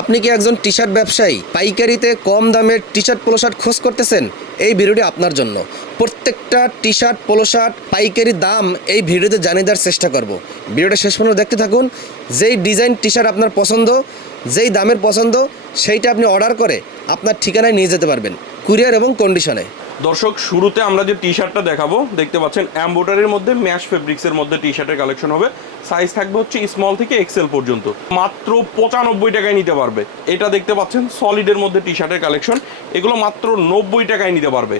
আপনি কি একজন টি শার্ট ব্যবসায়ী? পাইকারিতে কম দামের টি শার্ট পোলো শার্ট খোঁজ করতেছেন? এই ভিডিওটি আপনার জন্য। প্রত্যেকটা টি শার্ট পোলো শার্ট পাইকারি দাম এই ভিডিওতে জানিয়ে দেওয়ার চেষ্টা করব। ভিডিওটা শেষ পর্যন্ত দেখতে থাকুন। যেই ডিজাইন টি শার্ট আপনার পছন্দ, যেই দামের পছন্দ, সেইটা আপনি অর্ডার করে আপনার ঠিকানায় নিয়ে যেতে পারবেন। কুরিয়ার এবং কন্ডিশনে দর্শক, শুরুতে আমরা যে টি শার্টটা দেখাবো, দেখতে পাচ্ছেন অ্যাম্বোটারির মধ্যে ম্যাশ ফেব্রিক্সের মধ্যে টি শার্টের কালেকশন হবে। সাইজ থাকবে হচ্ছে স্মল থেকে এক্সেল পর্যন্ত। মাত্র পঁচানব্বই টাকায় নিতে পারবে। এটা দেখতে পাচ্ছেন সলিডের মধ্যে টি শার্টের কালেকশন এগুলো মাত্র নব্বই টাকায় নিতে পারবে।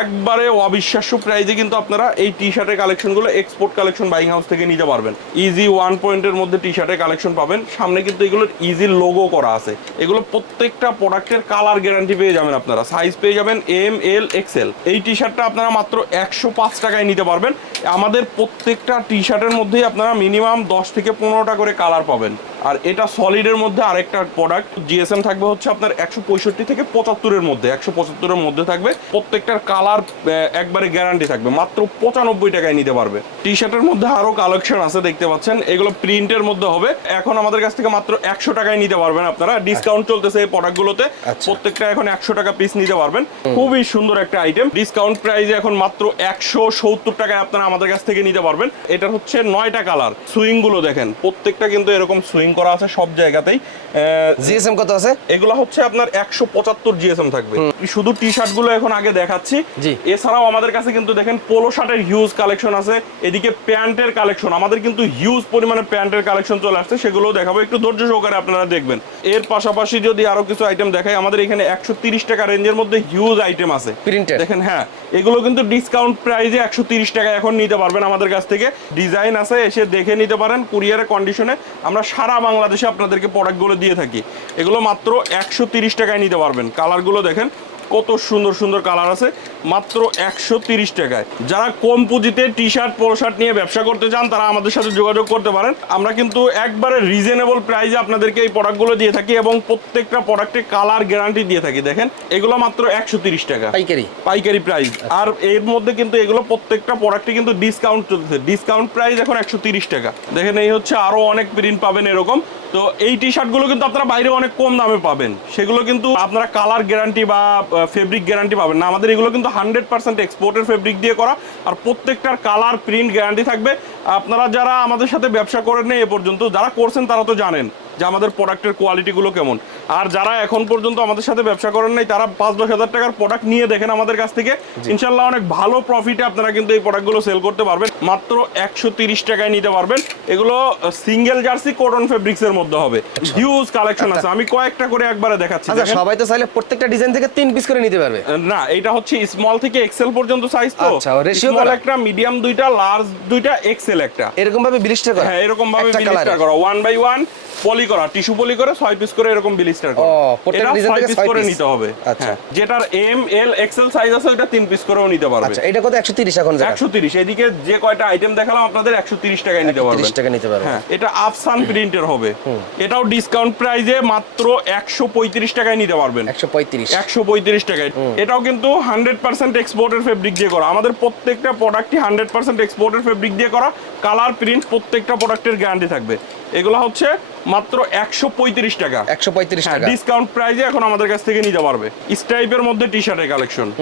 একবারে অবিশ্বাস্য প্রাইজে কিন্তু আপনারা এই টি শার্টের কালেকশনগুলো এক্সপোর্ট কালেকশন বাইং হাউস থেকে নিতে পারবেন। ইজি ওয়ান পয়েন্টের মধ্যে টি শার্টের কালেকশন পাবেন। সামনে কিন্তু এগুলোর ইজি লোগো করা আছে। এগুলো প্রত্যেকটা প্রোডাক্টের কালার গ্যারান্টি পেয়ে যাবেন আপনারা। সাইজ পেয়ে যাবেন এম এল এক্সেল এই টি শার্টটা আপনারা মাত্র একশো পাঁচ টাকায় নিতে পারবেন। আমাদের প্রত্যেকটা টি শার্টের মধ্যেই আপনারা মিনিমাম দশ থেকে পনেরোটা করে কালার পাবেন। আর এটা সলিডের মধ্যে আরেকটা প্রোডাক্ট জিএসএম থাকবে হচ্ছে আপনার একশো পঁয়ষট্টি থেকে পঁচাত্তরের মধ্যে, একশো পঁচাত্তরের মধ্যে থাকবে। প্রত্যেকটার কালার একবারে গ্যারান্টি থাকবে। মাত্র পঁচানব্বই টাকায় নিতে পারবে। টি শার্টের মধ্যে আরও কালেকশন আছে দেখতে পাচ্ছেন। এগুলো প্রিন্টের মধ্যে হবে। এখন আমাদের কাছ থেকে মাত্র একশো টাকায় নিতে পারবেন আপনারা। ডিসকাউন্ট চলতেছে এই প্রোডাক্টগুলোতে আচ্ছা। প্রত্যেকটা এখন একশো টাকা পিস নিতে পারবেন। খুবই সুন্দর একটা আইটেম ডিসকাউন্ট প্রাইসে এখন মাত্র একশো সত্তর টাকায় আপনারা আমাদের কাছ থেকে নিতে পারবেন। এটা হচ্ছে নয়টা কালার সুইংগুলো দেখেন। প্রত্যেকটা কিন্তু এরকম সুইং করা আছে সব জায়গাতেই। জিএসএম কত আছে? এগুলো হচ্ছে আপনার একশো পঁচাত্তর জিএসএম থাকবে। শুধু টি শার্টগুলো এখন আগে দেখাচ্ছি। এছাড়াও আমাদের কাছে কিন্তু দেখেন পোলো শার্টের হিউজ কালেকশন আছে। এদিকে প্যান্টের কালেকশন আমাদের কিন্তু হিউজ পরিমাণে প্যান্টের কালেকশন চলে আসছে সেগুলো দেখাবো একটু ধৈর্য সহকারে আপনারা দেখবেন। এর পাশাপাশি যদি আরও কিছু আইটেম দেখাই আমাদের এখানে একশো তিরিশ টাকা রেঞ্জের মধ্যে হিউজ আইটেম আছে। Printed? দেখেন হ্যাঁ এগুলো কিন্তু ডিসকাউন্ট প্রাইজে একশো তিরিশ টাকা এখন নিতে পারবেন আমাদের কাছ থেকে। ডিজাইন আছে এসে দেখে নিতে পারেন কুরিয়ারের কন্ডিশনে আমরা সারা বাংলাদেশে আপনাদেরকে প্রোডাক্টগুলো দিয়ে থাকি। এগুলো মাত্র একশো তিরিশ টাকায় নিতে পারবেন। কালারগুলো দেখেন কত সুন্দর সুন্দর কালার আছে মাত্র একশো তিরিশ টাকায়। যারা কম পুঁজিতে টি শার্ট পোলো শার্ট নিয়ে ব্যবসা করতে চান তারা আমাদের সাথে যোগাযোগ করতে পারেন। আমরা কিন্তু একবারে রিজনেবল প্রাইসে আপনাদেরকে এই প্রোডাক্টগুলো দিয়ে থাকি এবং প্রত্যেকটা প্রোডাক্টে কালার গ্যারান্টি দিয়ে থাকি। দেখেন এগুলো মাত্র একশো তিরিশ টাকা। পাইকারি। পাইকারি প্রাইস আর এর মধ্যে কিন্তু এগুলো প্রত্যেকটা প্রোডাক্টে কিন্তু ডিসকাউন্ট চলছে ডিসকাউন্ট প্রাইস এখন একশো তিরিশ টাকা। দেখেন এই হচ্ছে আরও অনেক প্রিন্ট পাবেন এরকম। তো এই টি শার্টগুলো কিন্তু আপনারা বাইরে অনেক কম দামে পাবেন। সেগুলো কিন্তু আপনারা কালার গ্যারান্টি বা ফেব্রিক গ্যারান্টি পাবেন না। আমাদের এগুলো কিন্তু হান্ড্রেড পার্সেন্ট এক্সপোর্টের ফেব্রিক দিয়ে করা। আর প্রত্যেকটার কালার প্রিন্ট গ্যারান্টি থাকবে। আপনারা যারা আমাদের সাথে ব্যবসা করেন এ পর্যন্ত যারা করছেন তারা তো জানেন যে আমাদের প্রোডাক্টের কোয়ালিটিগুলো কেমন। আর যারা এখন পর্যন্ত আমাদের সাথে ব্যবসা করেন নাই তারা পাঁচ দশ হাজার টাকার প্রোডাক্ট নিয়ে দেখেন আমাদের কাছ থেকে। ইনশাল্লাহ অনেক ভালো প্রফিটে আপনারা কিন্তু এই প্রোডাক্টগুলো সেল করতে পারবেন। মাত্র একশো তিরিশ টাকায় নিতে পারবেন। এগুলো সিঙ্গেল জার্সি কটন ফেব্রিক্সের মধ্যে হবে। হিউজ কালেকশন আছে। আমি কয়েকটা করে একবারে দেখাচ্ছি আচ্ছা সবাই তো চাইলে প্রত্যেকটা ডিজাইন থেকে তিন পিস করে নিতে পারবে। না এটা হচ্ছে স্মল থেকে এক্সেল পর্যন্ত সাইজ তো। আচ্ছা, একটা মিডিয়াম দুইটা লার্জ দুইটা এক্সেল একটা। এরকম ভাবে বিলিস্টার করা? হ্যাঁ এরকম ভাবে বিলিস্টার। করা। ওয়ান বাই ওয়ান পলি করা। টিস্যু পলি করে ছয় পিস করে এরকম বিলিস্টার করা। ও, প্রত্যেকটা এটা design ছয় পিস করে নিতে হবে। আচ্ছা। হ্যাঁ যেটার এম এল এক্সেল সাইজ আছে ওটা তিন পিস করেও নিতে পারবে। আচ্ছা এটা কত? একশো তিরিশ এখন জায়গা। একশো তিরিশ। এদিকে যে কয়টা আইটেম দেখালাম আপনাদের একশো তিরিশ টাকায় নিতে পারবেন। তিরিশ টাকা নিতে পারবে হ্যাঁ এটা আফসান প্রিন্টের হবে। এটাও ডিসকাউন্ট প্রাইজে মাত্র একশো পঁয়ত্রিশ টাকায় নিতে পারবেন। একশো পঁয়ত্রিশ। একশো পঁয়ত্রিশ টাকায়। এটাও কিন্তু হান্ড্রেড পার্সেন্ট এক্সপোর্টের ফেব্রিক দিয়ে করা। আমাদের প্রত্যেকটা প্রোডাক্টই হান্ড্রেড পার্সেন্ট এক্সপোর্টের ফেব্রিক দিয়ে করা। কালার প্রিন্ট প্রত্যেকটা প্রোডাক্টের গ্যারান্টি থাকবে। এগুলো হচ্ছে মাত্র একশো পঁয়ত্রিশ টাকা। একশো পঁয়ত্রিশ হ্যাঁ টাকা। ডিসকাউন্ট প্রাইজে এখন আমাদের কাছ থেকে নিতে পারবে। স্ট্রাইপের মধ্যে টি শার্টের কালেকশন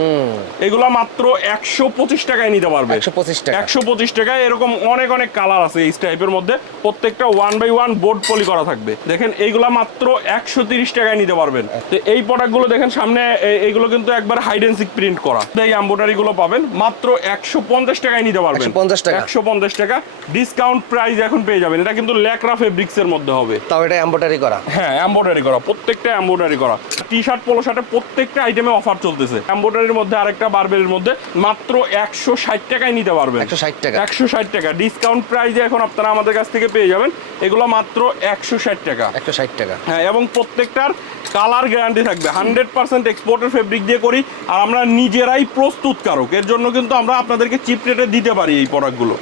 এগুলো মাত্র একশো পঁচিশ টাকায় নিতে পারবে। একশো পঁচিশ টাকা। একশো পঁচিশ টাকায় এরকম অনেক অনেক কালার আছে এই টাইপের মধ্যে। প্রত্যেকটা one by one board poly করা থাকবে। দেখেন এইগুলা মাত্র একশো তিরিশ টাকায় নিতে পারবেন। তো এই প্রোডাক্টগুলো দেখেন সামনে এ- এইগুলো কিন্তু একবার হাইডেন্সিক প্রিন্ট করা। এই এম্বোটারি গুলো পাবেন মাত্র একশো পঞ্চাশ টাকায় নিতে পারবেন। 150 টাকা। একশো পঞ্চাশ টাকা ডিসকাউন্ট প্রাইস এখন পেয়ে যাবেন। এটা কিন্তু ল্যাকরা ফেব্রিক্স এর মধ্যে হবে। তাও এটা এম্বোটারি করা। হ্যাঁ এমব্রয়ডারি করা প্রত্যেকটা এমব্রয়ডারি করা। টি শার্ট পোলো শার্টে প্রত্যেকটা আইটেমে অফার চলতেছে। এমব্রয়ডারির মধ্যে আরেকটা বারবেলের মধ্যে মাত্র একশো ষাট টাকায় নিতে পারবেন। একশো ষাট টাকা। একশো ষাট টাকা। ডিসকাউন্ট প্রাইজে এখন আপনারা আমাদের কাছ থেকে পেয়ে যাবেন। এগুলো মাত্র একশো ষাট টাকা। একশো ষাট টাকা। হ্যাঁ এবং প্রত্যেকটার কালার গ্যারান্টি থাকবে। হান্ড্রেড পার্সেন্ট এক্সপোর্টের ফেব্রিক দিয়ে করি আর আমরা নিজেরাই প্রস্তুতকারক। এর জন্য কিন্তু আমরা আপনাদেরকে চিপ রেটে দিতে পারি এই প্রোডাক্টগুলো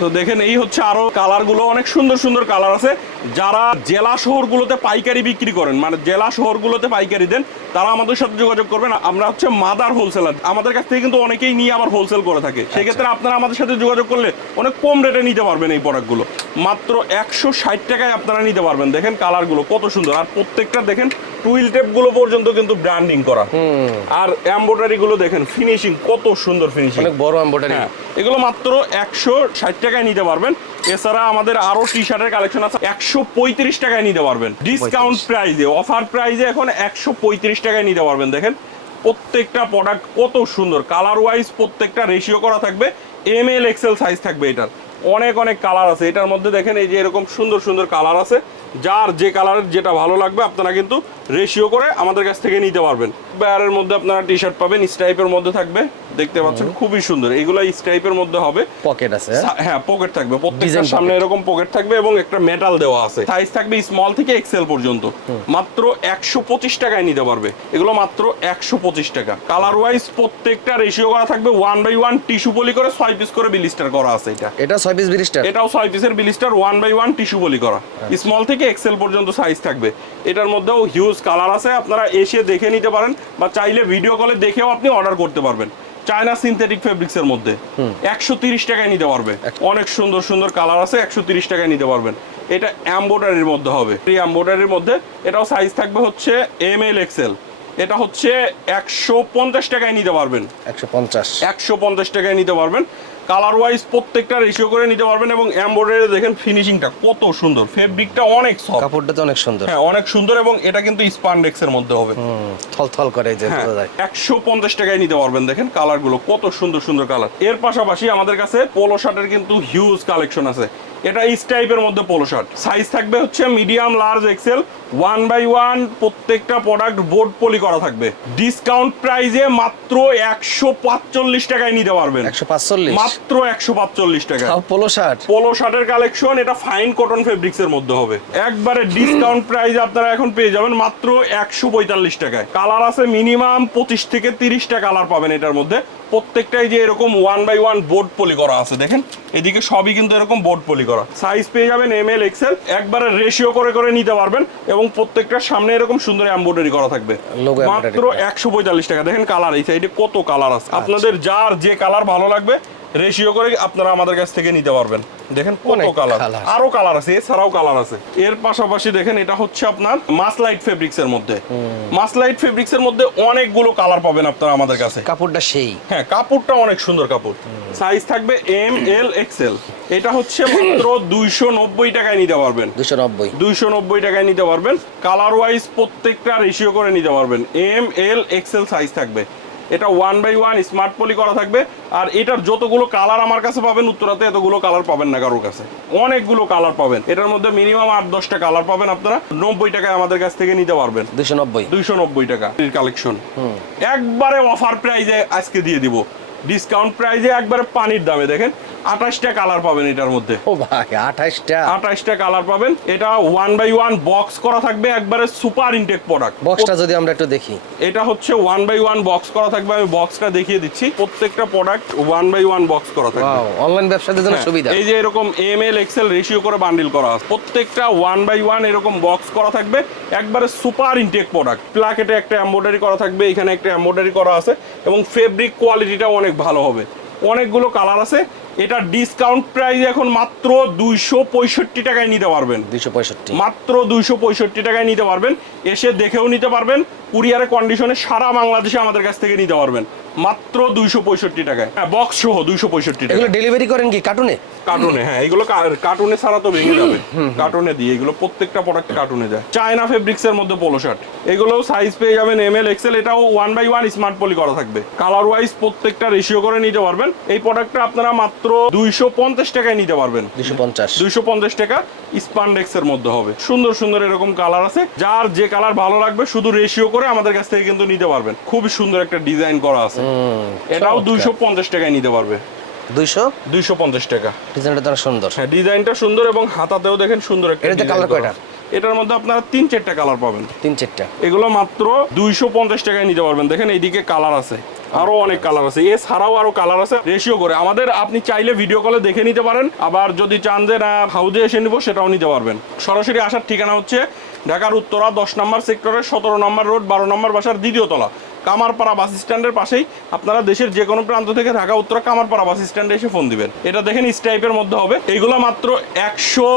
তো দেখেন এই হচ্ছে আরও কালারগুলো। অনেক সুন্দর সুন্দর কালার আছে। যারা জেলা শহরগুলোতে পাইকারি বিক্রি করেন মানে জেলা শহরগুলোতে পাইকারি দেন তারা আমাদের সাথে যোগাযোগ করবেন। আমরা হচ্ছে মাদার হোলসেলার আমাদের কাছ থেকে কিন্তু অনেকেই নিয়ে আবার হোলসেল করে থাকে। সেক্ষেত্রে আপনারা আমাদের সাথে যোগাযোগ করলে অনেক কম রেটে নিতে পারবেন এই প্রোডাক্টগুলো মাত্র একশো ষাট টাকায় আপনারা নিতে পারবেন। দেখেন কালারগুলো কত সুন্দর। আর প্রত্যেকটা দেখেন টুইল টেপগুলো পর্যন্ত কিন্তু ব্র্যান্ডিং করা। আর এমব্রয়ডারি গুলো দেখেন ফিনিশিং কত সুন্দর ফিনিশিং অনেক বড় এম্বয়ডারি হ্যাঁ এগুলো মাত্র একশো ষাট টাকায় নিতে পারবেন। এছাড়া আমাদের আরও টি শার্টের কালেকশন আছে একশো পঁয়ত্রিশ টাকায় নিতে পারবেন। ডিসকাউন্ট প্রাইজে অফার প্রাইজে এখন একশো পঁয়ত্রিশ টাকায় নিতে পারবেন দেখেন। প্রত্যেকটা প্রোডাক্ট কত সুন্দর। কালার ওয়াইজ প্রত্যেকটা রেশিও করা থাকবে এম এল এক্সেল সাইজ থাকবে এটার। অনেক অনেক কালার আছে। এটার মধ্যে দেখেন এই যে এরকম সুন্দর সুন্দর কালার আছে। যার যে কালারের যেটা ভালো লাগবে, আপনারা কিন্তু রেশিও করে আমাদের কাছ থেকে নিতে পারবেন। ব্যারের মধ্যে আপনারা টি শার্ট পাবেন স্টাইপের মধ্যে থাকবে। দেখতে পাচ্ছেন খুবই সুন্দর। এইগুলো স্টাইপের মধ্যে হবে। পকেট আছে হ্যাঁ? হ্যাঁ পকেট থাকবে। প্রত্যেকটার সামনে এরকম পকেট থাকবে এবং একটা মেটাল দেওয়া আছে। সাইজ থাকবে স্মল থেকে এক্সেল পর্যন্ত। মাত্র একশো পঁচিশ টাকায় নিতে পারবে। এগুলো মাত্র একশো পঁচিশ টাকা। কালার ওয়াইজ প্রত্যেকটা রেশিও করা থাকবে। One by one tissue poly করে ছয় পিস করে বিলিস্টার করা আছে এটা। এটা ছয় পিস বিরিশটা এটাও ছয় পিসের blister one by one tissue poly করা। স্মল থেকে এক্সেল পর্যন্ত সাইজ থাকবে। এটার মধ্যেও হিউজ কালার আছে। আপনারা এসে দেখে নিতে পারেন বা চাইলে ভিডিও কলে দেখেও আপনি অর্ডার করতে পারবেন। চায়না সিনথেটিক ফেব্রিক্স এর মধ্যে। একশো তিরিশ টাকায় নিতে পারবে। অনেক সুন্দর সুন্দর কালার আছে একশো তিরিশ টাকায় নিতে পারবেন। এটা অ্যাম্বোডারির মধ্যে হবে। এই অ্যাম্বোডারির মধ্যে এটাও সাইজ থাকবে হচ্ছে এম এল এক্সেল এটা হচ্ছে একশো পঞ্চাশ টাকায় নিতে পারবেন। একশো পঞ্চাশ। একশো পঞ্চাশ টাকায় নিতে পারবেন। কালার ওয়াইজ প্রত্যেকটা রেশিও করে নিতে পারবেন এবং এমব্রয়ডারি দেখেন ফিনিশিংটা কত সুন্দর। ফেব্রিকটা অনেক সফট কাপড়টা তো অনেক সুন্দর। হ্যাঁ অনেক সুন্দর এবং এটা কিন্তু স্পান্ডেক্স এর মধ্যে হবে। থল থল করে যে হ্যাঁ যায় একশো পঞ্চাশ টাকায় নিতে পারবেন দেখেন কালারগুলো কত সুন্দর সুন্দর কালারের পাশাপাশি আমাদের কাছে পোলো শার্টের কিন্তু হিউজ কালেকশন আছে। এটা এই টাইপের মধ্যে পোলো শার্ট সাইজ থাকবে হচ্ছে medium large XL one by one প্রত্যেকটা প্রোডাক্ট বোর্ড পলি করা থাকবে। ডিসকাউন্ট প্রাইজে মাত্র একশো পাঁচচল্লিশ টাকায় নিতে পারবেন। একশো পাঁচচল্লিশ? মাত্র একশো পাঁচচল্লিশ টাকা পোলো শার্ট পোলো শার্টের কালেকশন এটা ফাইন কটন ফেব্রিক্স এর মধ্যে হবে। একবারে ডিসকাউন্ট প্রাইস আপনারা এখন পেয়ে যাবেন মাত্র একশো পঁয়তাল্লিশ টাকায়। কালার আছে মিনিমাম পঁচিশ থেকে তিরিশটা কালার পাবেন এটার মধ্যে। প্রত্যেকটাই যে এরকম one by one board poly করা আছে দেখেন? এদিকে সবই কিন্তু এরকম বোর্ড পলি করা। সাইজ পেয়ে যাবেন এম এল এক্সেল একবারে রেশিও করে করে নিতে পারবেন এবং প্রত্যেকটার সামনে এরকম সুন্দর এমব্রয়ডারি করা থাকবে। মাত্র একশো পঁয়তাল্লিশ টাকা। দেখেন কালার এই সাইডে কত কালার আছে। আপনাদের যার যে কালার ভালো লাগবে রেশিও করে আপনারা আমাদের কাছ থেকে নিতে পারবেন। দেখেন কত কালার আরও কালার আছে এছাড়াও কালার আছে। এর পাশাপাশি দেখেন এটা হচ্ছে আপনার মাসলাইট ফেব্রিক্স এর মধ্যে। মাসলাইট ফেব্রিক্স এর মধ্যে অনেকগুলো কালার পাবেন আপনারা আমাদের কাছে। কাপড়টা সেই। হ্যাঁ কাপড়টা অনেক সুন্দর কাপড়। সাইজ থাকবে এম এল এক্সেল এটা হচ্ছে মাত্র দুইশো নব্বই টাকায় নিতে পারবেন। দুশো নব্বই। দুইশো নব্বই টাকায় নিতে পারবেন। কালার ওয়াইজ প্রত্যেকটা রেশিও করে নিতে পারবেন। এম এল এক্সেল সাইজ থাকবে। এটা one by one smart poly করা থাকবে। আর এটার যতগুলো কালার আমার কাছে পাবেন উত্তরাতে এতগুলো কালার পাবেন না কারোর কাছে। অনেকগুলো কালার পাবেন। এটার মধ্যে মিনিমাম আট দশটা কালার পাবেন আপনারা। নব্বই টাকায় আমাদের কাছ থেকে নিতে পারবেন। দুশো নব্বই। দুইশো নব্বই টাকা কালেকশন একবারে অফার প্রাইজে আজকে দিয়ে দিব। ডিসকাউন্ট প্রাইজে একবারে পানির দামে দেখেন। আঠাশটা কালার পাবেন এটার মধ্যে। ও ভাই আঠাশটা? আঠাশটা কালার পাবেন। এটা ওয়ান বাই ওয়ান বক্স করা থাকবে একবারে সুপার ইনটেক প্রোডাক্ট বক্সটা যদি আমরা একটু দেখি। এটা হচ্ছে ওয়ান বাই ওয়ান বক্স করা থাকবে আমি বক্সটা দেখিয়ে দিচ্ছি। প্রত্যেকটা product one by one box করা থাকবে। অনলাইন ব্যবসাদের জন্য হ্যাঁ, সুবিধা। এই যে এরকম এম এল এক্সেল রেশিও করে বান্ডিল করা আছে। প্রত্যেকটা ওয়ান বাই ওয়ান এরকম বক্স করা থাকবে একবারে সুপার ইনটেক প্রোডাক্ট প্লাকেটে একটা এমব্রয়ডারি করা থাকবে এখানে একটা এমব্রয়ডারি করা আছে এবং ফেব্রিক কোয়ালিটিটা অনেক ভালো হবে। অনেকগুলো কালার আছে। এটা ডিসকাউন্ট প্রাইস এখন মাত্র দুইশো পঁয়ষট্টি টাকায় নিতে পারবেন। দুইশো পঁয়ষট্টি। মাত্র দুইশো পঁয়ষট্টি টাকায় নিতে পারবেন। এসে দেখেও নিতে পারবেন। কুরিয়ারের কন্ডিশনে সারা বাংলাদেশে আমাদের কাছ থেকে নিতে পারবেন। মাত্র দুইশো পঁয়ষট্টি টাকায়। হ্যাঁ বক্স সহ দুইশো পঁয়ষট্টি টাকা এগুলো ডেলিভারি করেন কি কার্টুনে কার্টুনে হ্যাঁ এগুলো কার্টুনে ছাড়া তো ভেঙে যাবে। কার্টুনে দিয়ে এগুলো প্রত্যেকটা প্রোডাক্ট কার্টুনে যায়। চায়না ফেব্রিক্স এর মধ্যে পোলো শার্ট এগুলো সাইজ পেয়ে যাবেন এম এল এক্সেল এটাও one by one smart poly করা থাকবে। কালার ওয়াইজ প্রত্যেকটা রেশিও করে নিতে পারবেন। এই প্রোডাক্টটা আপনারা মাত্র দুইশো পঞ্চাশ টাকায় নিতে পারবেন। দুইশো পঞ্চাশ। দুইশো পঞ্চাশ টাকা। স্পান্ডেক্স এর মধ্যে হবে। সুন্দর সুন্দর এরকম কালার আছে। যার যে কালার ভালো লাগবে শুধু রেশিও করে আমাদের কাছ থেকে কিন্তু নিতে পারবেন। খুবই সুন্দর একটা ডিজাইন করা আছে। এটাও দুইশো পঞ্চাশ টাকায় নিতে পারবে। দুইশো? দুইশো পঞ্চাশ টাকা। ডিজাইনটা সুন্দর। হ্যাঁ ডিজাইনটা সুন্দর এবং হাতাতেও দেখেন সুন্দর একটা করা। কয়টা? এটার মধ্যে আপনারা তিন চারটা কালার পাবেন। তিন চারটা। এগুলো মাত্র দুইশো পঞ্চাশ টাকায় নিতে পারবেন। দেখেন এইদিকে কালার আছে। আরও অনেক কালার আছে। এছাড়াও আরও কালার আছে। রেশিও করে। আমাদের আপনি চাইলে ভিডিও কলে দেখে নিতে পারেন। আবার যদি চান যে না হাউজে এসে নিবো সেটাও নিতে পারবেন। সরাসরি আসার ঠিকানা হচ্ছে ঢাকার উত্তরা দশ নম্বর সেক্টরের সতেরো নম্বর রোড বারো নম্বর বাসার দ্বিতীয় তলা। কামারপাড়া বাস স্ট্যান্ডের পাশেই আপনারা দেশের যে কোনো প্রান্ত থেকে ঢাকা উত্তরা কামারপাড়া বাস স্ট্যান্ডে এসে ফোন দিবেন। এটা দেখেন স্টাইপের মধ্যে হবে। এগুলো মাত্র একশো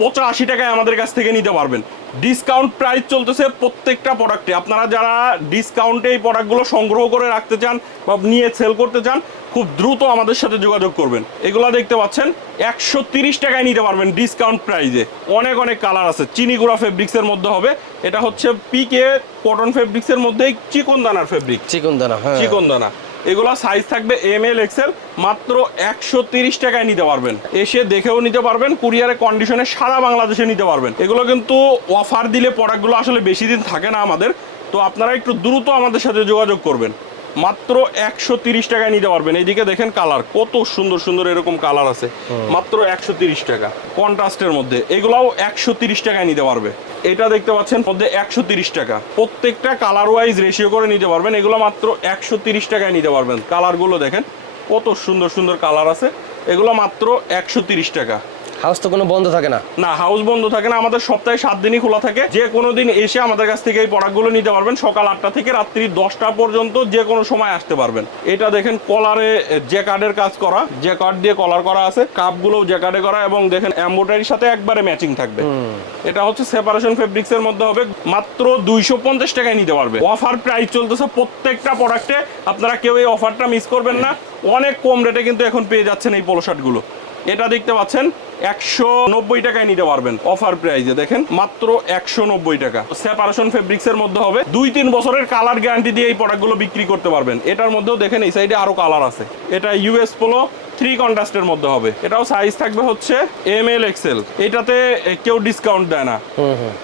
পঁচাশি টাকায় আমাদের কাছ থেকে নিতে পারবেন। ডিসকাউন্ট প্রাইস চলতেছে প্রত্যেকটা প্রোডাক্টে আপনারা যারা ডিসকাউন্টে এই প্রোডাক্টগুলো সংগ্রহ করে রাখতে চান বা নিয়ে সেল করতে চান খুব দ্রুত আমাদের সাথে যোগাযোগ করবেন। এগুলো দেখতে পাচ্ছেন একশো তিরিশ টাকায় নিতে পারবেন ডিসকাউন্ট প্রাইজে অনেক অনেক কালার আছে। চিনি গুঁড়া ফেব্রিক্সের মধ্যে হবে। এটা হচ্ছে পিকে কটন ফেব্রিক্সের মধ্যেই চিকন দানার ফেব্রিক চিকন দানা হ্যাঁ। চিকন দানা। এগুলো সাইজ থাকবে এম এল এক্সেল মাত্র একশো তিরিশ টাকায় নিতে পারবেন। এসে দেখেও নিতে পারবেন কুরিয়ারে কন্ডিশনে সারা বাংলাদেশে নিতে পারবেন। এগুলো কিন্তু অফার দিলে প্রোডাক্টগুলো আসলে বেশি দিন থাকে না আমাদের, তো আপনারা একটু দ্রুত আমাদের সাথে যোগাযোগ করবেন। মাত্র একশো তিরিশ টাকায় নিতে পারবেন। এইদিকে দেখেন কালার কত সুন্দর সুন্দর এরকম কালার আছে। মাত্র একশো তিরিশ টাকা। কন্ট্রাস্টের মধ্যে এগুলাও একশো তিরিশ টাকায় নিতে পারবে। এটা দেখতে পাচ্ছেন মধ্যে একশো তিরিশ টাকা। প্রত্যেকটা কালার ওয়াইজ রেশিও করে নিতে পারবেন। এগুলো মাত্র একশো তিরিশ টাকায় নিতে পারবেন। কালারগুলো দেখেন কত সুন্দর সুন্দর কালার আছে। এগুলো মাত্র একশো তিরিশ টাকা। হাউস তো কোনো বন্ধ থাকে না। না হাউস বন্ধ থাকে না আমাদের সপ্তাহে সাত দিনই খোলা থাকে। যে কোনো দিন এসে আমাদের কাছ থেকে এই প্রোডাক্টগুলো নিতে পারবেন। সকাল আটটা থেকে রাত্রি দশটা পর্যন্ত যে কোনো সময় আসতে পারবেন। এটা দেখেন কলারে জ্যাকার্ডের কাজ করা জ্যাকার্ড দিয়ে কলার করা আছে কাপগুলো জ্যাকার্ডে করা এবং দেখেন এমব্রয়ডারির সাথে একবারে ম্যাচিং থাকবে। এটা হচ্ছে সেপারেশন ফেব্রিক্স এর মধ্যে হবে। মাত্র দুইশো পঞ্চাশ টাকায় নিতে পারবে। অফার প্রাইস চলতেছে প্রত্যেকটা প্রোডাক্টে আপনারা কেউ এই অফারটা মিস করবেন না। অনেক কম রেটে কিন্তু এখন পেয়ে যাচ্ছেন এই পোলো শার্টগুলো এটা দেখতে পাচ্ছেন একশো নব্বই টাকায় নিতে পারবেন অফার প্রাইজে দেখেন, মাত্র একশো নব্বই টাকা। সেপারেশন ফেব্রিক্স এর মধ্যে হবে। দুই তিন বছরের কালার গ্যারান্টি দিয়ে এই প্রোডাক্টগুলো বিক্রি করতে পারবেন। এটার মধ্যেও দেখেন এই সাইডে আরও কালার আছে। এটা ইউএস পোলো থ্রি কন্ট্রাস্টের মধ্যে হবে। এটাও সাইজ থাকবে হচ্ছে এম এল এক্সেল এটাতে কেউ ডিসকাউন্ট দেয় না।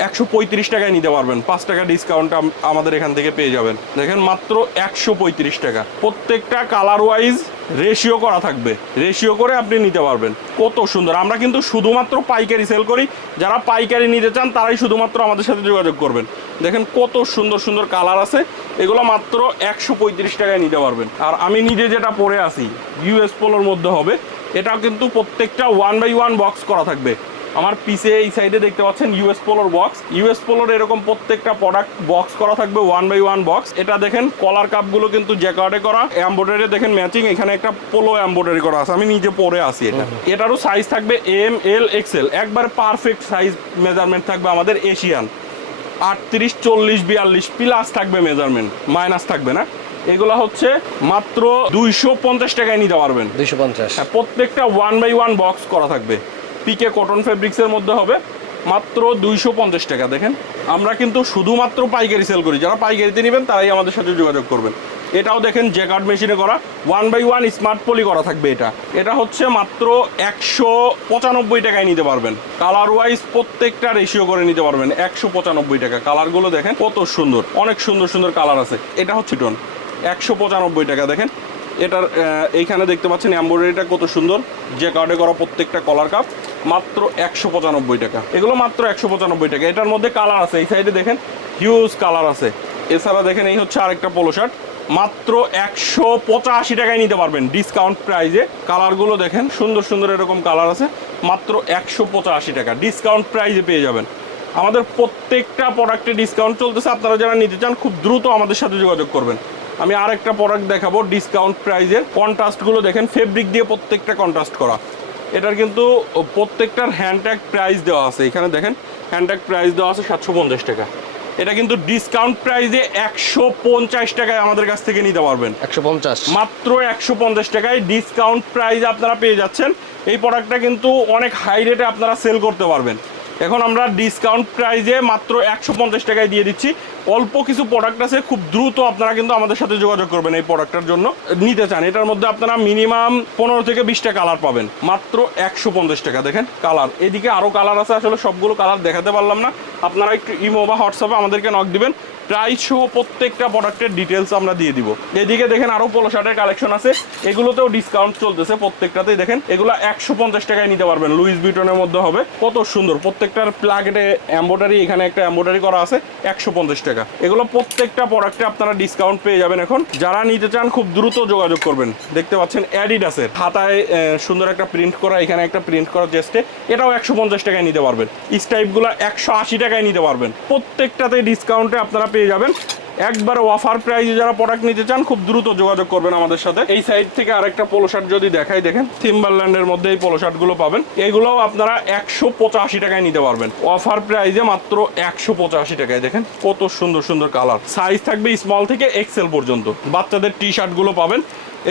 একশো পঁয়ত্রিশ টাকায় নিতে পারবেন। পাঁচ টাকা ডিসকাউন্ট আমাদের এখান থেকে পেয়ে যাবেন। দেখেন মাত্র একশো পঁয়ত্রিশ টাকা। প্রত্যেকটা কালার ওয়াইজ রেশিও করা থাকবে। রেশিও করে আপনি নিতে পারবেন। কত সুন্দর। আমরা কিন্তু শুধুমাত্র পাইকারি সেল করি। যারা পাইকারি নিতে চান তারাই শুধুমাত্র আমাদের সাথে যোগাযোগ করবেন। দেখেন কত সুন্দর সুন্দর কালার আছে। এগুলো মাত্র একশো পঁয়ত্রিশ টাকায় নিতে পারবেন। আর আমি নিজে যেটা পরে আছি ইউএস পোলোর মধ্যে হবে। এটাও কিন্তু প্রত্যেকটা ওয়ান বাই ওয়ান বক্স করা থাকবে। আমার পিছে এই সাইডে দেখতে পাচ্ছেন ইউএস পোলোর বক্স ইউএস পোলোর এরকম প্রত্যেকটা প্রোডাক্ট বক্স করা থাকবে ওয়ান বাই ওয়ান বক্স এটা দেখেন কলার কাপগুলো কিন্তু জ্যাকার্ডে করা। এমব্রয়ডারি দেখেন ম্যাচিং এখানে একটা পোলো এমব্রয়ডারি করা আছে। আমি নিজে পরে আসি এটা। এটারও সাইজ থাকবে এম এল এক্সেল একবার পারফেক্ট সাইজ মেজারমেন্ট থাকবে আমাদের এশিয়ান আটত্রিশ চল্লিশ বিয়াল্লিশ প্লাস থাকবে মেজারমেন্ট মাইনাস থাকবে না? এগুলো হচ্ছে মাত্র দুইশো পঞ্চাশ টাকায় নিতে পারবেন। দুইশো পঞ্চাশ। হ্যাঁ প্রত্যেকটা ওয়ান বাই ওয়ান বক্স করা থাকবে। পিকে কটন ফেব্রিক্সের মধ্যে হবে মাত্র দুইশো পঞ্চাশ টাকা দেখেন। আমরা কিন্তু শুধুমাত্র পাইকারি সেল করি। যারা পাইকারিতে নেবেন তারাই আমাদের সাথে যোগাযোগ করবেন। এটাও দেখেন জ্যাকার্ড মেশিনে করা। One by one smart poly করা থাকবে এটা। এটা হচ্ছে মাত্র একশো পঁচানব্বই টাকায় নিতে পারবেন। কালার ওয়াইজ প্রত্যেকটা রেশিও করে নিতে পারবেন। একশো পঁচানব্বই টাকা। কালারগুলো দেখেন কত সুন্দর। অনেক সুন্দর সুন্দর কালার আছে। এটা হচ্ছে টন একশো পঁচানব্বই টাকা, দেখেন। এটার এইখানে দেখতে পাচ্ছেন এমব্রয়ডারিটা কত সুন্দর। যে কার্ডে করা প্রত্যেকটা কলার কাপ মাত্র একশো পঁচানব্বই টাকা। এগুলো মাত্র একশো পঁচানব্বই টাকা। এটার মধ্যে কালার আছে, এই সাইডে দেখেন হিউজ কালার আছে। এছাড়া দেখেন, এই হচ্ছে আরেকটা পোলো শার্ট মাত্র একশো পঁচাশি টাকায় নিতে পারবেন ডিসকাউন্ট প্রাইজে কালারগুলো দেখেন, সুন্দর সুন্দর এরকম কালার আছে। মাত্র একশো পঁচাশি টাকা। ডিসকাউন্ট প্রাইজে পেয়ে যাবেন। আমাদের প্রত্যেকটা প্রোডাক্টে ডিসকাউন্ট চলতেছে। আপনারা যারা নিতে চান, খুব দ্রুত আমাদের সাথে যোগাযোগ করবেন। আমি আরেকটা প্রোডাক্ট দেখাবো ডিসকাউন্ট প্রাইজের কন্ট্রাস্টগুলো দেখেন ফেব্রিক দিয়ে প্রত্যেকটা কন্ট্রাস্ট করা। এটার কিন্তু প্রত্যেকটার হ্যান্ডট্যাগ প্রাইস দেওয়া আছে। এখানে দেখেন হ্যান্ডট্যাগ প্রাইস দেওয়া আছে সাতশো পঞ্চাশ টাকা। এটা কিন্তু ডিসকাউন্ট প্রাইজে একশো পঞ্চাশ টাকায় আমাদের কাছ থেকে নিতে পারবেন। একশো পঞ্চাশ। মাত্র একশো পঞ্চাশ টাকায় ডিসকাউন্ট প্রাইস আপনারা পেয়ে যাচ্ছেন। এই প্রোডাক্টটা কিন্তু অনেক হাই রেটে আপনারা সেল করতে পারবেন। এখন আমরা ডিসকাউন্ট প্রাইজে মাত্র একশো পঞ্চাশ টাকায় দিয়ে দিচ্ছি। অল্প কিছু প্রোডাক্ট আছে, খুব দ্রুত আপনারা কিন্তু আমাদের সাথে যোগাযোগ করবেন এই প্রোডাক্টটার জন্য। নিতে চান, এটার মধ্যে আপনারা মিনিমাম পনেরো থেকে বিশটা কালার পাবেন। মাত্র একশো পঞ্চাশ টাকা, দেখেন কালার এদিকে আরও কালার আছে, আসলে সবগুলো কালার দেখাতে পারলাম না। আপনারা একটু ইমো বা হোয়াটসঅ্যাপে আমাদেরকে নক দিবেন। প্রাইস সহ প্রত্যেকটা প্রোডাক্টের ডিটেলস আমরা দিয়ে দিব। এদিকে দেখেন আরও পোলো শার্টের কালেকশন আছে। এগুলোতেও ডিসকাউন্ট চলতেছে প্রত্যেকটাতেই, দেখেন। এগুলো একশো পঞ্চাশ টাকায় নিতে পারবেন। লুইস বিটনের মধ্যে হবে। কত সুন্দর। প্রত্যেকটার প্লাগেটে এম্বোটারি এখানে একটা এম্বোটারি করা আছে, একশো পঞ্চাশ টাকা। এগুলো প্রত্যেকটা প্রোডাক্টে আপনারা ডিসকাউন্ট পেয়ে যাবেন এখন। যারা নিতে চান, খুব দ্রুত যোগাযোগ করবেন। দেখতে পাচ্ছেন অ্যাডিডাসের হাতায় সুন্দর একটা প্রিন্ট করা, এখানে একটা প্রিন্ট করা চেস্টে এটাও একশো পঞ্চাশ টাকায় নিতে পারবেন। স্টাইপগুলো একশো আশি টাকায় নিতে পারবেন। প্রত্যেকটাতে ডিসকাউন্টে আপনারা পেয়ে যাবেন। একবার অফার প্রাইজে যারা প্রোডাক্ট নিতে চান, খুব দ্রুত যোগাযোগ করবেন আমাদের সাথে। এই সাইড থেকে আরেকটা পোলো শার্ট যদি দেখাই, দেখেন থিম্বারল্যান্ডের মধ্যে এই পোলো শার্টগুলো পাবেন। এগুলোও আপনারা একশো পঁচাশি টাকায় নিতে পারবেন। অফার প্রাইজে মাত্র একশো পঁচাশি টাকায়, দেখেন, কত সুন্দর সুন্দর কালার সাইজ থাকবে স্মল থেকে এক্সেল পর্যন্ত। বাচ্চাদের টি শার্টগুলো পাবেন।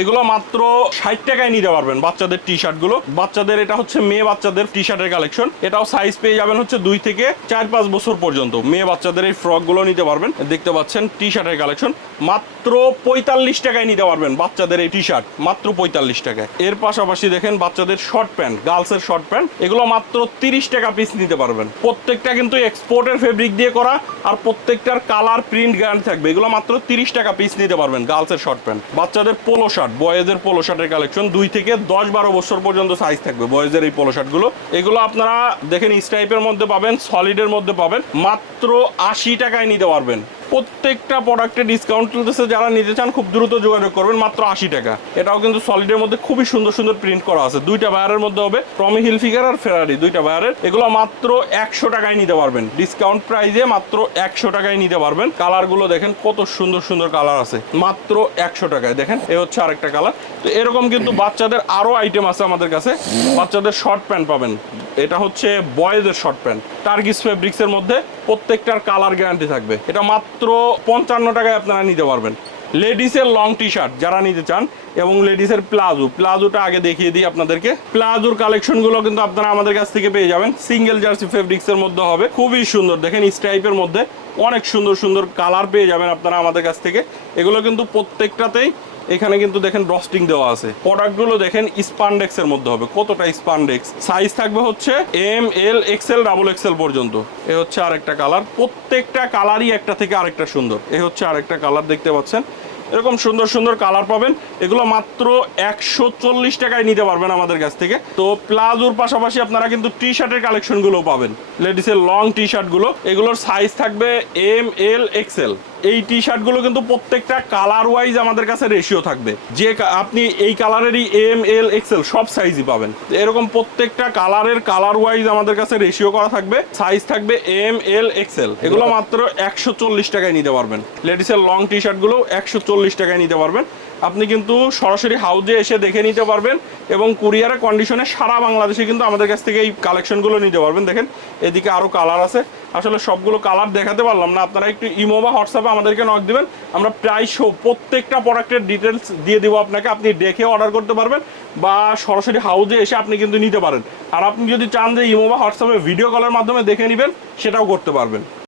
এগুলো মাত্র ষাট টাকায় নিতে পারবেন বাচ্চাদের টি শার্টগুলো বাচ্চাদের এটা হচ্ছে মেয়ে বাচ্চাদের টি শার্টের কালেকশন এটাও সাইজ পেয়ে যাবেন হচ্ছে দুই থেকে চার পাঁচ বছর পর্যন্ত। মেয়ে বাচ্চাদের এই ফ্রকগুলো নিতে পারবেন। দেখতে পাচ্ছেন টি শার্টের কালেকশন মাত্র পঁয়তাল্লিশ টাকায় নিতে পারবেন বাচ্চাদের এই টি শার্ট মাত্র পঁয়তাল্লিশ টাকায়। এর পাশাপাশি দেখেন বাচ্চাদের শর্ট প্যান্ট গার্লসের শর্ট প্যান্ট এগুলো মাত্র তিরিশ টাকা পিস নিতে পারবেন। প্রত্যেকটা কিন্তু এক্সপোর্টের ফেব্রিক দিয়ে করা আর প্রত্যেকটার কালার প্রিন্ট গ্যারান্টি থাকবে। এগুলো মাত্র তিরিশ টাকা পিস নিতে পারবেন গার্লসের শর্ট প্যান্ট বাচ্চাদের পোলো শার্ট বয়েজের পোলো শার্টের কালেকশন, দুই থেকে দশ বারো বছর পর্যন্ত সাইজ থাকবে বয়েজের এই পোলো শার্টগুলো এগুলো আপনারা দেখেন স্ট্রাইপের মধ্যে পাবেন সলিডের মধ্যে পাবেন, মাত্র আশি টাকায় নিতে পারবেন। প্রত্যেকটা প্রোডাক্টে ডিসকাউন্ট চলতেছে। যারা নিতে চান খুব দ্রুত যোগাযোগ করবেন, মাত্র আশি টাকা। এটাও কিন্তু সলিডের মধ্যে খুবই সুন্দর সুন্দর প্রিন্ট করা আছে। দুইটা বায়ারের মধ্যে হবে টমি হিলফিগার আর ফেরারি দুইটা বায়ারের এগুলো মাত্র একশো টাকায় নিতে পারবেন। ডিসকাউন্ট প্রাইজে মাত্র একশো টাকায় নিতে পারবেন। কালারগুলো দেখেন, কত সুন্দর সুন্দর কালার আছে। মাত্র একশো টাকায়। দেখেন, এ হচ্ছে আরেকটা কালার তো এরকম কিন্তু বাচ্চাদের আরও আইটেম আছে আমাদের কাছে। বাচ্চাদের শর্ট প্যান্ট পাবেন। এটা হচ্ছে বয়েজের শর্ট প্যান্ট টার্গিস ফেব্রিক্সের মধ্যে প্রত্যেকটার কালার গ্যারান্টি থাকবে। এটা মাত্র পঞ্চান্ন টাকায় আপনারা নিতে পারবেন। লেডিসের লং টি শার্ট যারা নিতে চান এবং লেডিসের প্লাজো, প্লাজোটা আগে দেখিয়ে দিই আপনাদেরকে। প্লাজোর কালেকশনগুলো কিন্তু আপনারা আমাদের কাছ থেকে পেয়ে যাবেন। সিঙ্গেল জার্সি ফেব্রিক্সের মধ্যে হবে। খুবই সুন্দর। দেখেন স্ট্রাইপের মধ্যে অনেক সুন্দর সুন্দর কালার পেয়ে যাবেন আপনারা আমাদের কাছ থেকে। এগুলো কিন্তু প্রত্যেকটাতেই এখানে কিন্তু দেখেন ড্রস্টিং দেওয়া আছে। প্রোডাক্টগুলো দেখেন স্পান্ডেক্স এর মধ্যে হবে। কতটা স্পান্ডেক্স সাইজ থাকবে হচ্ছে M L XL double XL পর্যন্ত। এ হচ্ছে আরেকটা কালার প্রত্যেকটা কালারই একটা থেকে আরেকটা সুন্দর। এ হচ্ছে আরেকটা কালার দেখতে পাচ্ছেন। এরকম সুন্দর সুন্দর কালার পাবেন। এগুলো মাত্র একশো চল্লিশ টাকায় নিতে পারবেন আমাদের কাছ থেকে। তো প্লাজোর পাশাপাশি আপনারা কিন্তু টি শার্টের কালেকশনগুলো পাবেন। লেডিসের লং টি শার্টগুলো এগুলোর সাইজ থাকবে এম এল এক্সেল এই টি শার্টগুলো কিন্তু প্রত্যেকটা কালার ওয়াইজ আমাদের কাছে রেশিও থাকবে। যে আপনি এই কালারেরই এম এল এক্সেল সব সাইজই পাবেন। এরকম প্রত্যেকটা কালারের কালার ওয়াইজ আমাদের কাছে রেশিও করা থাকবে। সাইজ থাকবে এম এল এক্সেল এগুলো মাত্র একশো চল্লিশ টাকায় নিতে পারবেন। লেডিসের লং টি শার্টগুলো একশো চল্লিশ টাকায় নিতে পারবেন। আপনি কিন্তু সরাসরি হাউজে এসে দেখে নিতে পারবেন এবং কুরিয়ারের কন্ডিশনে সারা বাংলাদেশে কিন্তু আমাদের কাছ থেকে এই কালেকশনগুলো নিতে পারবেন। দেখেন, এদিকে আরও কালার আছে। আসলে সবগুলো কালার দেখাতে পারলাম না। আপনারা একটু ইমো বা হোয়াটসঅ্যাপে আমাদেরকে নক দিবেন। আমরা প্রায় সব, প্রত্যেকটা প্রোডাক্টের ডিটেলস দিয়ে দিব আপনাকে। আপনি দেখে অর্ডার করতে পারবেন বা সরাসরি হাউজে এসে আপনি কিন্তু নিতে পারেন। আর আপনি যদি চান যে ইমো বা হোয়াটসঅ্যাপে ভিডিও কলের মাধ্যমে দেখে নেবেন, সেটাও করতে পারবেন।